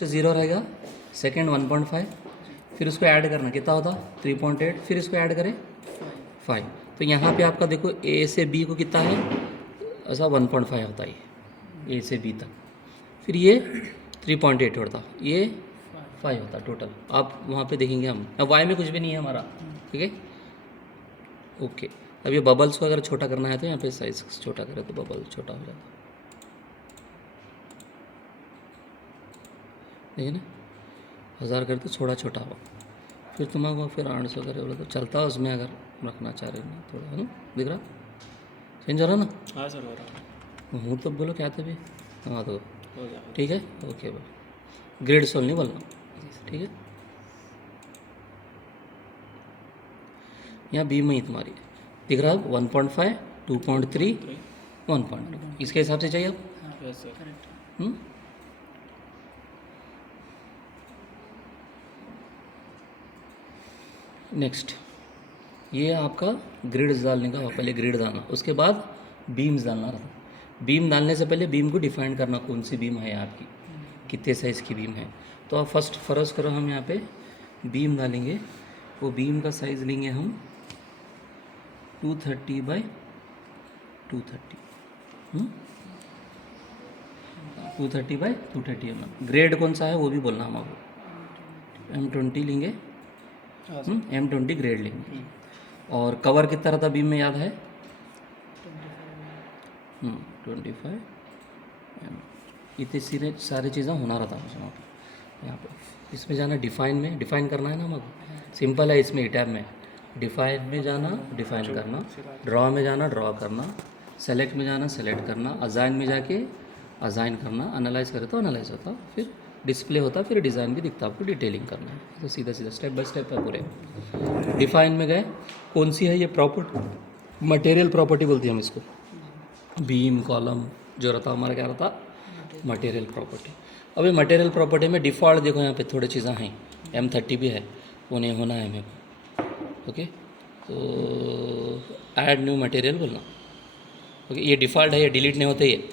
Zero रहेगा, second 1.5, फिर उसको ऐड करना कितना होता 3.8, फिर इसको ऐड करें 5। तो यहाँ पे आपका देखो ए से बी को कितना है, ऐसा 1.5 होता है ए से बी तक, फिर ये 3.8 होता, ये 5 होता टोटल। आप वहाँ पे देखेंगे हम, अब वाई में कुछ भी नहीं है हमारा, ठीक है ओके। अब ये बबल्स को अगर छोटा करना है तो यहाँ पे साइज छोटा करें तो बबल छोटा हो जाता, देखिए ना 1000 करे तो थोड़ा छोटा हो, फिर तुम्हारा फिर 800 करे बोले तो चलता है उसमें, अगर रखना चाह रहे हैं थोड़ा, है ना दिख रहा चेंज हो रहा ना। हाँ सर हो रहा हूँ तो बोलो क्या था भी, हाँ तो हो गया। ठीक है ओके बोलो, ग्रेड सोल नहीं बोलना, ठीक है। यहाँ बी में ही तुम्हारी दिख रहा है 1.5, 2.3, 1.2, इसके हिसाब से चाहिए अब। Yes sir. नेक्स्ट ये आपका ग्रिड्स डालने का, पहले ग्रिड डालना, उसके बाद बीम्स डालना रहता। बीम डालने से पहले बीम को डिफाइन करना, कौन सी बीम है आपकी, कितने साइज़ की बीम है। तो आप फर्स्ट फर्ज करो, हम यहाँ पे बीम डालेंगे, वो बीम का साइज़ लेंगे हम 230 बाई 230, 230 बाई 230 mm। ग्रेड कौन सा है वो भी बोलना हम आपको, M20 लेंगे, हाँ सर। M20 ग्रेड लेंगे। और कवर कितना रहता बीम में याद है, 25 इतने सारी चीज़ें होना रहता है वहाँ पर। यहाँ पर इसमें जाना डिफाइन में, डिफाइन करना है ना हमको, सिंपल है इसमें टैब में, डिफाइन में जाना डिफाइन करना, ड्रॉ में जाना ड्रॉ करना, सेलेक्ट में जाना सेलेक्ट करना, अजाइन में जाके अजाइन करना, एनालाइज करे तो एनालाइज होता, फिर डिस्प्ले होता, फिर डिज़ाइन भी दिखता, आपको डिटेलिंग करना है। तो सीधा सीधा स्टेप बाय स्टेप है पूरे। डिफाइन में गए, कौन सी है ये प्रॉपर्टी, मटेरियल प्रॉपर्टी बोलती है हम इसको, बीम कॉलम जो रहता हमारा क्या रहता मटेरियल प्रॉपर्टी। अब ये मटेरियल प्रॉपर्टी में डिफ़ॉल्ट देखो यहाँ पे थोड़ी चीज़ें हैं, M30 भी है, उन्हें होना है मेरे को, ओके। तो ऐड न्यू मटेरियल बोलना, ओके। ये डिफ़ॉल्ट है, ये डिलीट नहीं होते, ये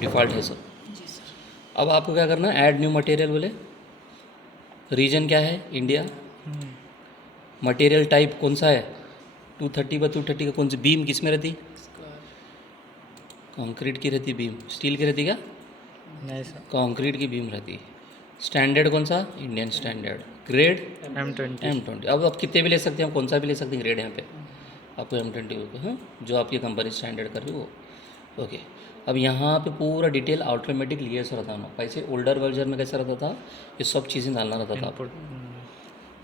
डिफ़ॉल्ट है सब। अब आपको क्या करना है, ऐड न्यू मटेरियल बोले, रीजन क्या है इंडिया, मटेरियल टाइप कौन सा है 230 बाई 230 का, कौन सी बीम किस में रहती, कंक्रीट की रहती बीम, स्टील की रहती क्या, नहीं सर। कंक्रीट की बीम रहती। स्टैंडर्ड कौन सा, Indian standard, grade M20। M20। अब आप कितने भी ले सकते हैं, कौन सा भी ले सकते हैं ग्रेड, यहाँ पे आपको M20 होगा, हाँ जो आपकी कंपनी स्टैंडर्ड कर रही है वो, ओके। अब यहाँ पे पूरा डिटेल ऑटोमेटिक लिए से रहता ना, कैसे ओल्डर वर्जन में कैसा रहता था, ये सब चीज़ें डालना रहता था आपको,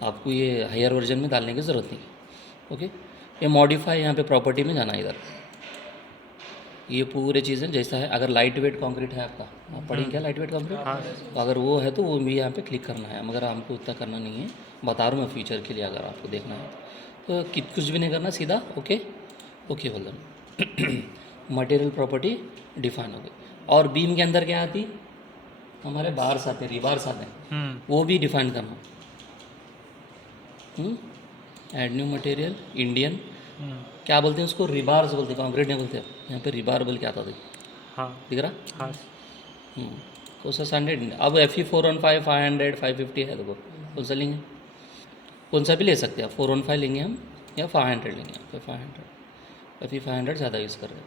आपको ये हायर वर्जन में डालने की ज़रूरत नहीं, ओके। ये मॉडिफाई यहाँ पे प्रॉपर्टी में जाना, इधर ये पूरे चीज़ें जैसा है। अगर लाइट वेट कंक्रीट है आपका, आप पढ़ेंगे क्या लाइट वेट कंक्रीट, तो अगर वो है तो वो भी यहाँ पे क्लिक करना है, मगर हमको उतना करना नहीं है, बता रहा हूँ मैं फ्यूचर के लिए, अगर आपको देखना है तो कुछ भी नहीं करना, सीधा ओके ओके बोल दो। मटेरियल प्रॉपर्टी डिफाइन हो गई। और बीम के अंदर क्या आती, हमारे बार्स आते, रिबार्स आते हैं, वो भी डिफाइन करना। ऐड न्यू मटेरियल इंडियन, क्या बोलते हैं उसको, रिबार्स बोलते हैं, कंक्रीट नहीं बोलते, यहाँ पे रिबार बोल के आता था, हाँ दिख रहा। हाँ। कौन सा स्टैंडर्ड, अब FE 415 500 550 है, देखो कौन सा लेंगे, कौन सा भी ले सकते हैं आप, 415 लेंगे हम या 500 लेंगे, यहाँ पे 500, FE 500 ज़्यादा यूज़ कर रहे हैं,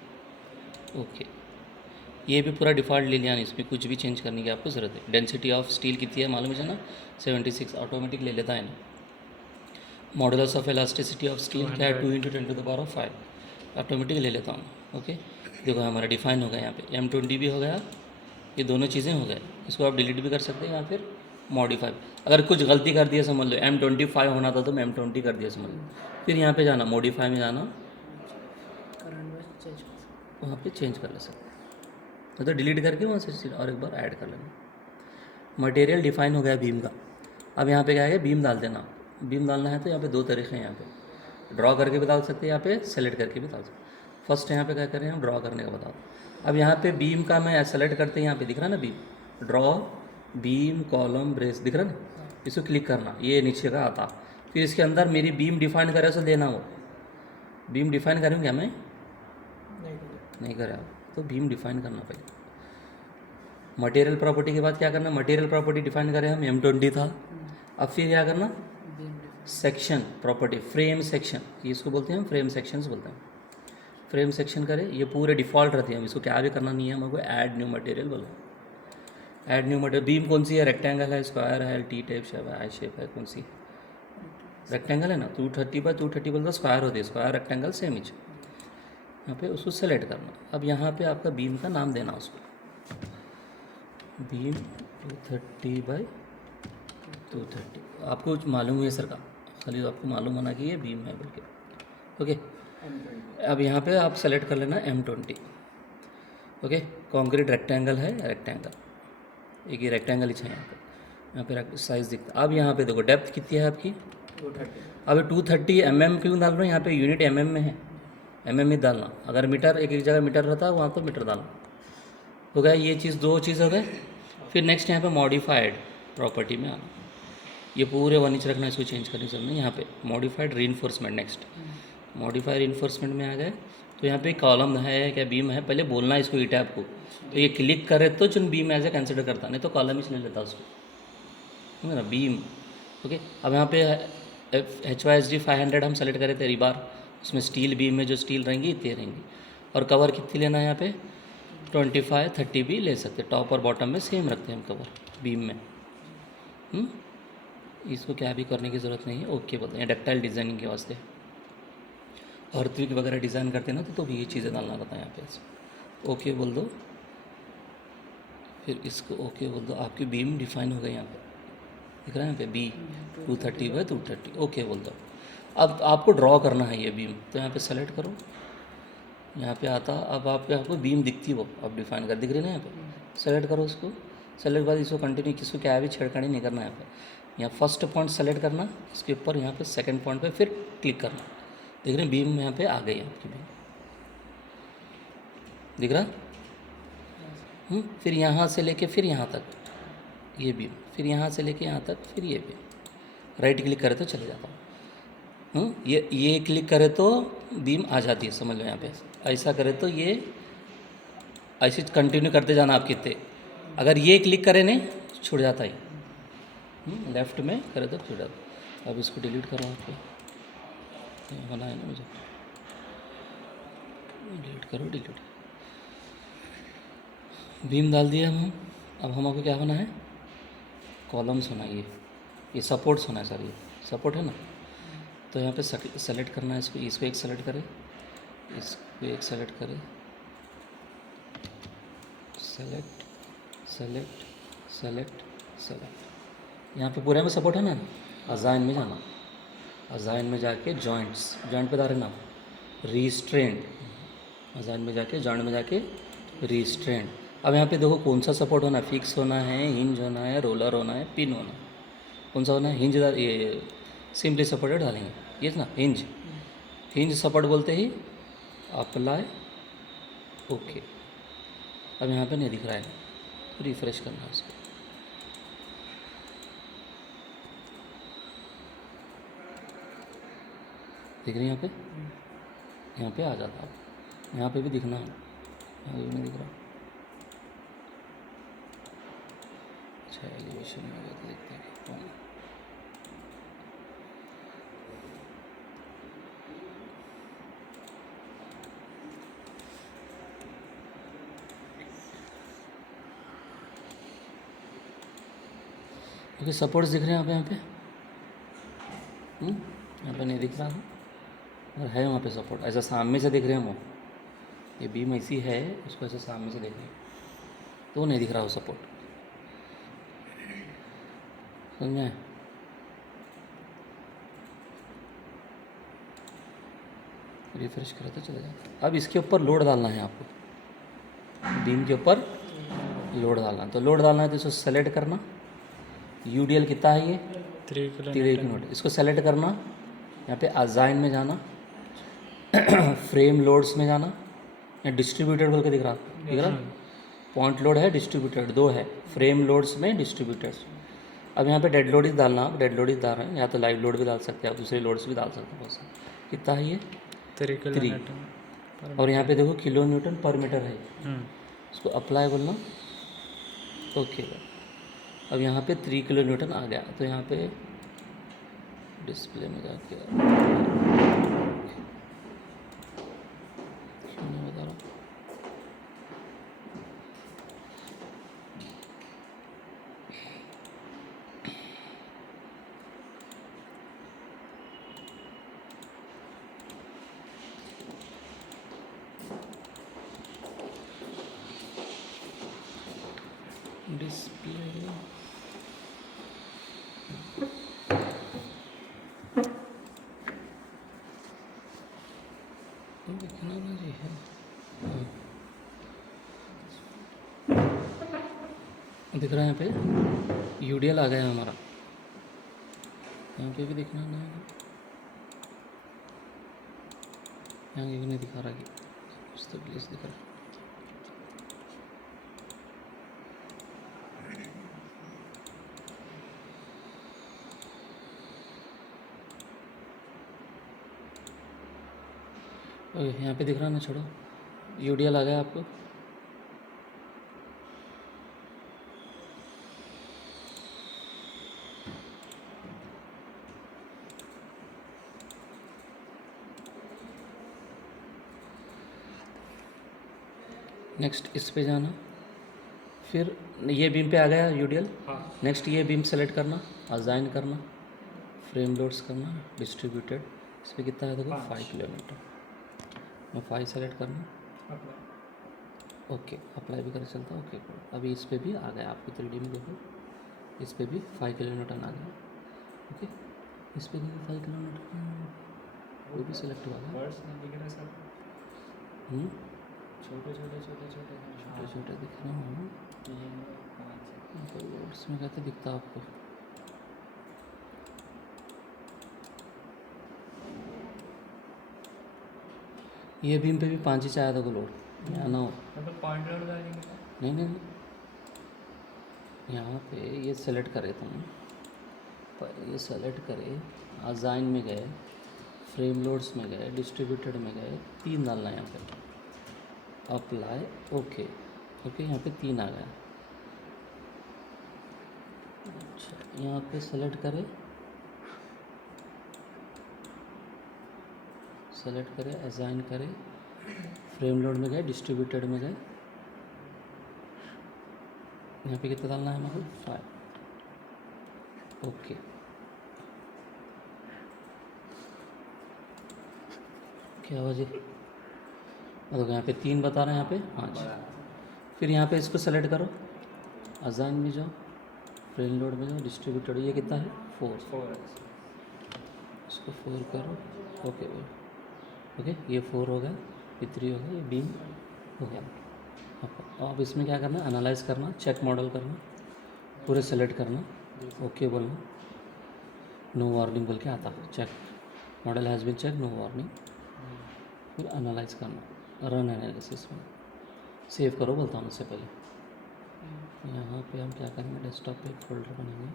ओके। ये भी पूरा डिफ़ॉल्ट ले लिया, इसमें कुछ भी चेंज करने की आपको ज़रूरत है। डेंसिटी ऑफ स्टील कितनी है मालूम है ना, 76 ऑटोमेटिक ले लेता है ना। Modulus of elasticity of steel क्या है, 2 × 10⁵ ऑटोमेटिक ले लेता हूँ, ओके। देखो हमारा डिफाइन हो गया, यहाँ पे M20 भी हो गया, ये दोनों चीज़ें हो गए। इसको आप डिलीट भी कर सकते हैं या फिर मॉडिफाई, अगर कुछ गलती कर दिया समझ लो, M25 होना था तो मैं M20 कर दिया समझ लो, फिर यहाँ पे जाना मॉडिफाई में जाना, वहाँ पे चेंज कर ले सकते, तो डिलीट करके वहाँ से और एक बार ऐड कर लेना। मटेरियल डिफाइन हो गया बीम का। अब यहाँ पे क्या है, बीम डाल देना। बीम डालना है तो यहाँ पे दो तरीके हैं, यहाँ पे ड्रॉ करके भी डाल सकते हैं, यहाँ पे सेलेक्ट करके भी डाल सकते हैं। फर्स्ट यहाँ पे क्या करें हम, ड्रॉ करने का बताओ। अब यहाँ पे बीम का मैं सेलेक्ट करते हैं, यहाँ पे दिख रहा है ना beam, draw beam column brace दिख रहा है ना, इसको क्लिक करना, ये नीचे का आता। फिर इसके अंदर मेरी बीम डिफाइन करे उसे देना, वो बीम डिफाइन करूँ क्या मैं, नहीं करे आप, तो बीम डिफाइन करना पहले, मटेरियल प्रॉपर्टी के बाद क्या करना, मटेरियल प्रॉपर्टी डिफाइन करें हम, M20 था। अब फिर क्या करना, सेक्शन प्रॉपर्टी, फ्रेम सेक्शन, इसको बोलते हैं हम फ्रेम सेक्शंस बोलते हैं। फ्रेम सेक्शन करें, ये पूरे डिफ़ॉल्ट रहते हैं, इसको क्या भी करना नहीं है हमको, ऐड न्यू मटेरियल बोलो। ऐड न्यू मटेरियल, बीम कौन सी है, रेक्टेंगल है, स्क्वायर है, टी टाइप शेप है, आई शेप है, कौन सी रेक्टेंगल है ना, 230x230 बोलता स्क्वायर होती है, स्क्वायर रेक्टेंगल सेम ही। यहाँ पे उसको सेलेक्ट करना। अब यहाँ पे आपका बीम का नाम देना उसको, बीम 230x230, आपको मालूम है सर का, खाली आपको मालूम होना कि ये बीम है बल्कि। ओके, अब यहाँ पे आप सेलेक्ट कर लेना M20। ओके, कॉन्क्रीट रेक्टेंगल है, रेक्टेंगल एक ही रेक्टेंगल ही चाहिए यहाँ पे साइज़ दिखता। अब यहाँ पे देखो डेप्थ कितनी है आपकी 230। अब 230 mm क्यों डाल रहा हूँ, यहाँ पे यूनिट mm में है, mm में डालना। अगर मीटर एक जगह मीटर रहता है वहाँ तो मीटर डालना। हो गया ये चीज़, दो चीज़ हो गए। फिर नेक्स्ट यहाँ पे मॉडिफाइड प्रॉपर्टी में आना, ये पूरे 1 इंच रखना, इसको चेंज करनी चलना। यहाँ पे modified reinforcement, next modified reinforcement में आ गए तो यहाँ पे कॉलम है क्या बीम है, पहले बोलना है इसको ई टैब को, तो ये क्लिक करे तो चुन बीम एज ए कंसिडर करता, नहीं तो कॉलम ही ले लेता उसको, है ना बीम। ओके, अब यहाँ पे HYSD 500 हम सेलेक्ट करे थे रिबार, उसमें स्टील बीम में जो स्टील रहेंगी इतनी रहेंगी। और कवर कितनी लेना है यहाँ पे 25-30 भी ले सकते, टॉप और बॉटम में सेम रखते हैं हम कवर बीम में। इसको क्या भी करने की ज़रूरत नहीं है, ओके बोलते हैं डक्टाइल डिज़ाइनिंग के वास्ते। अर्थविक वगैरह डिज़ाइन करते हैं ना तो भी ये चीज़ें डालना रहता है यहाँ पे। ओके बोल दो, फिर इसको ओके बोल दो, आपकी बीम डिफाइन हो गई यहाँ पे, दिख रहा है यहाँ पे B 230x230, ओके बोल दो। अब आपको ड्रॉ करना है ये बीम, तो यहाँ पे सेलेक्ट करो, यहाँ पे आता, अब आपको बीम दिखती वो अब डिफाइन कर, दिख रही है ना यहाँ पे, सेलेक्ट करो उसको। सेलेक्ट बाद इसको कंटिन्यू, किसको क्या भी छेड़खानी नहीं करना है यहाँ पे। यहाँ फर्स्ट पॉइंट सेलेक्ट करना, इसके ऊपर यहाँ पे सेकंड पॉइंट पे फिर क्लिक करना, देख रहे हैं बीम यहाँ पे आ गई आपकी बीम, दिख रहा। फिर यहाँ से लेके फिर यहाँ तक ये बीम, फिर यहाँ से लेके यहाँ तक फिर ये बीम, राइट क्लिक करे तो चले जाता हूँ। ये क्लिक करे तो बीम आ जाती है, समझ लो यहाँ पे। ऐसा करे तो ये ऐसे कंटिन्यू करते जाना आप कितने, अगर ये क्लिक करे नहीं छूट जाता ही, लेफ्ट में करे तो छूट जाता। अब इसको डिलीट करो, आपको होना है ना मुझे, डिलीट करो, डिलीट। बीम डाल दिया हम। अब हमको क्या होना है, कॉलम्स होना है, ये सपोर्ट्स होना है सर, ये सपोर्ट है ना। तो यहाँ पे सेलेक्ट करना है इसको एक सेलेक्ट करें, इसको एक सेलेक्ट करें, सेलेक्ट सेलेक्ट सेलेक्ट सेलेक्ट, यहाँ पे पूरे में सपोर्ट है ना। अजाइन में जाना, अजाइन में जाके जॉइंट्स, जॉइंट पे डालना, रीस्ट्रेंड, अजाइन में जाके जॉइंट में जाके रीस्ट्रेंड। अब यहाँ पे देखो कौन सा सपोर्ट होना है, फिक्स होना है, हिंज होना है, रोलर होना है, पिन होना है, कौन सा होना है। हिंज ये सिंपली सपोर्टेड डालेंगे, ये ना हिंज, हिंज सपोर्ट बोलते ही अप्लाई, ओके। अब यहाँ पे नहीं दिख रहा है, तो रिफ्रेश करना है इसको, दिख रही है यहाँ पे आ जाता है। यहाँ पे भी दिखना है, यहाँ पे भी नहीं दिख रहा। अच्छा एलिवेशन में गया तो देखते हैं। ओके, सपोर्ट्स दिख रहे हैं यहाँ पे यहाँ पे नहीं दिख रहा है, और है वहाँ पे सपोर्ट, ऐसा सामने से देख रहे हैं वो, ये बीम ऐसी है, उसको ऐसे सामने से देख रहे हैं तो नहीं दिख रहा वो सपोर्ट, समझ में। रिफ्रेश करो तो चले जाए। अब इसके ऊपर लोड डालना है आपको, बीम के ऊपर लोड डालना, तो लोड डालना है तो इसको सेलेक्ट करना, UDL कितना है ये 3 किलोमीटर, इसको सेलेक्ट करना, यहाँ पे अजाइन में जाना, फ्रेम लोड्स में जाना, या डिस्ट्रीब्यूटेड बोल के दिख रहा, पॉइंट लोड है, डिस्ट्रीब्यूटेड दो है, फ्रेम लोड्स में डिस्ट्रीब्यूटेड। अब यहाँ पे डेड लोड ही डालना, डेड लोड ही डाल रहे हैं, या तो लाइव लोड भी डाल सकते हैं, आप दूसरे लोड्स भी डाल सकते हैं बहुत सारे। कितना है ये 3, और यहाँ पे देखो किलो न्यूटन पर मीटर है, इसको अप्लाई बोलना, ओके। अब यहाँ पे 3 किलो न्यूटन आ गया, तो यहाँ पे डिस्प्ले में जाके क्यों नहीं बता रहा। डिस्प्ले दिखना ना जी है। हाँ। दिख रहा है यहाँ पे यूडीएल आ गया हमारा, यहाँ पे भी दिखना ना है, यहाँ क्यों नहीं दिखा रहा कि कुछ तो प्लीज दिख रहा है। ओके, यहाँ पे दिख रहा है ना, छोड़ो, यूडीएल आ गया आपको। नेक्स्ट इस पे जाना, फिर ये बीम पे आ गया यूडीएल। हाँ। नेक्स्ट ये बीम सेलेक्ट करना, असाइन करना, फ्रेम लोड्स करना, डिस्ट्रीब्यूटेड, इस पर कितना है देखो 5 किलोमीटर, मैं 5 सेलेक्ट करना, ओके अप्लाई भी कर चलता। ओके अभी इस पे भी आ गया आपको 3D में, देखो इस पे भी 5 किलोमीटर आ गया। ओके इस पे भी 5 किलोमीटर, वो भी सिलेक्ट हुआ है। छोटे छोटे छोटे छोटे छोटे छोटे दिख रहे हैं ना, तो वर्ड्स में कहते दिखता आपको। ये बीम पे भी 5 ही चाहिए था को लोड, यहाँ ना हो, मतलब पॉइंट लोड नहीं नहीं, यहाँ पे ये सेलेक्ट करे तुम, पर ये सेलेक्ट करे, असाइन में गए, फ्रेम लोड्स में गए, डिस्ट्रीब्यूटेड में गए, 3 डालना है यहाँ पे, अप्लाई, ओके ओके यहाँ पे 3 आ गया। अच्छा यहाँ पे सेलेक्ट करे, असाइन करे, फ्रेम लोड में गए, डिस्ट्रीब्यूटेड में गए, यहाँ पे कितना डालना है हमारे 5, ओके क्या हुआ जी, मतलब यहाँ पे 3 बता रहे हैं, यहाँ पे 5। फिर यहाँ पे इसको सेलेक्ट करो, असाइन में जाओ, फ्रेम लोड में जाओ, डिस्ट्रीब्यूटेड, ये कितना है 4, इसको 4 करो, ओके ओके ये 4 हो गया, ये 3 हो गया, ये बीम हो गया। अब इसमें क्या करना है, एनालाइज करना, चेक मॉडल करना, पूरे सेलेक्ट करना, ओके बोलना, नो वार्निंग बोल के आता, check model has been check, no warning, फिर एनालाइज करना, रन एनालिसिस में, सेव करो बोलता हूँ उससे पहले। यहाँ पे हम क्या करेंगे, डेस्कटॉप पे एक फोल्डर बनाएंगे,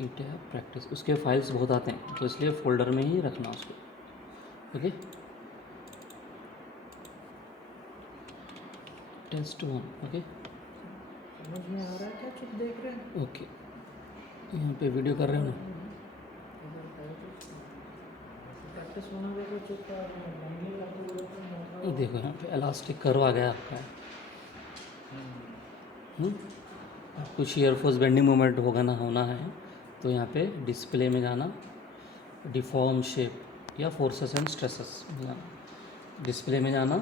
ईटैब प्रैक्टिस, उसके फाइल्स बहुत आते हैं तो इसलिए फ़ोल्डर में ही रखना उसको। ओके टेस्ट 1, ओके समझ में आ रहा है क्या, चुप देख रहे हैं। ओके यहाँ पे वीडियो कर रहे हो ना, प्रैक्टिस होना देखो, चुप ये देखो यहाँ पे इलास्टिक कर्व आ गया आपका। कुछ ईयरफोर्स बेंडिंग मोमेंट होना है तो यहाँ पे डिस्प्ले में जाना, डिफॉर्म शेप या फोर्सेस एंड स्ट्रेसेस, डिस्प्ले में जाना,